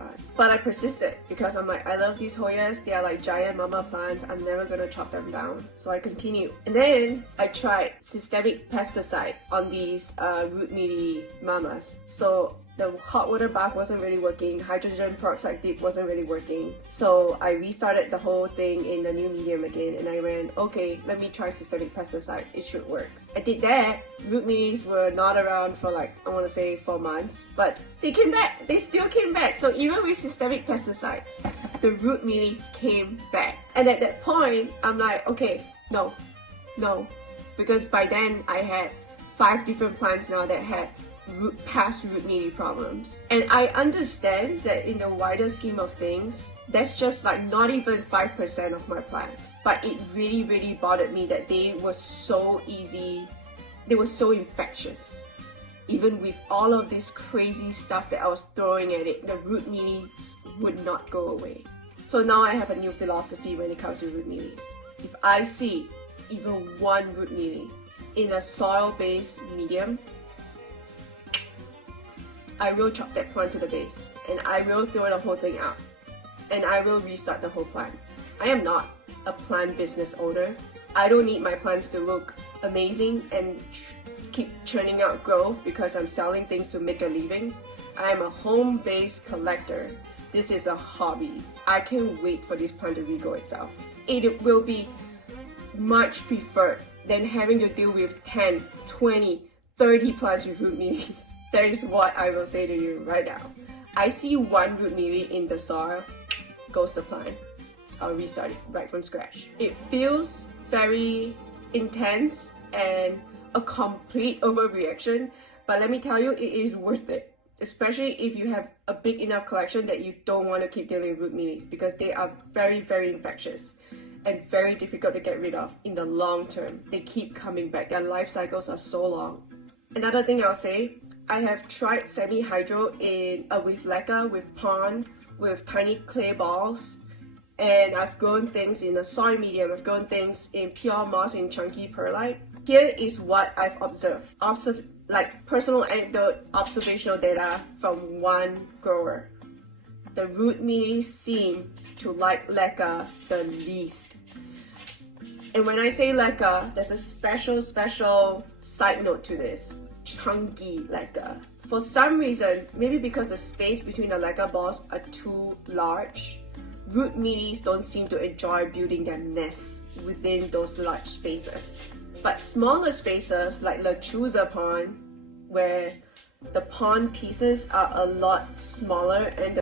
god. But I persisted because I'm like, I love these Hoyas. They are like giant mama plants. I'm never gonna chop them down. So I continued. And then I tried systemic pesticides on these root mealy mamas. So the hot water bath wasn't really working, hydrogen peroxide dip wasn't really working. So I restarted the whole thing in a new medium again, and I went, okay, let me try systemic pesticides, it should work. I did that. Root mealies were not around for like, I want to say 4 months, but they came back, they still came back. So even with systemic pesticides, the root mealies came back. And at that point, I'm like, okay, no, because by then I had 5 different plants now that had past root mealy problems. And I understand that in the wider scheme of things, that's just like not even 5% of my plants. But it really bothered me that they were so easy, they were so infectious. Even with all of this crazy stuff that I was throwing at it, the root mealies would not go away. So now I have a new philosophy when it comes to root mealies. If I see even one root mealy in a soil-based medium, I will chop that plant to the base, and I will throw the whole thing out, and I will restart the whole plant. I am not a plant business owner. I don't need my plants to look amazing and keep churning out growth because I'm selling things to make a living. I am a home-based collector. This is a hobby. I can't wait for this plant to regrow itself. It will be much preferred than having to deal with 10, 20, 30 plants with root mealies. That is what I will say to you right now. I see one root mealy in the soil, goes the plant. I'll restart it right from scratch. It feels very intense and a complete overreaction, but let me tell you, it is worth it. Especially if you have a big enough collection that you don't want to keep dealing with root mealies, because they are very infectious and very difficult to get rid of in the long term. They keep coming back. Their life cycles are so long. Another thing I'll say, I have tried semi-hydro with leca, with pond, with tiny clay balls, and I've grown things in a soil medium, I've grown things in pure moss in chunky perlite. Here is what I've observed. Like personal anecdote, observational data from one grower. The root mealies seem to like leca the least. And when I say leca, there's a special side note to this. Chunky leca. For some reason, maybe because the space between the leca balls are too large, root mealies don't seem to enjoy building their nests within those large spaces. But smaller spaces like lechuza pond, where the pond pieces are a lot smaller and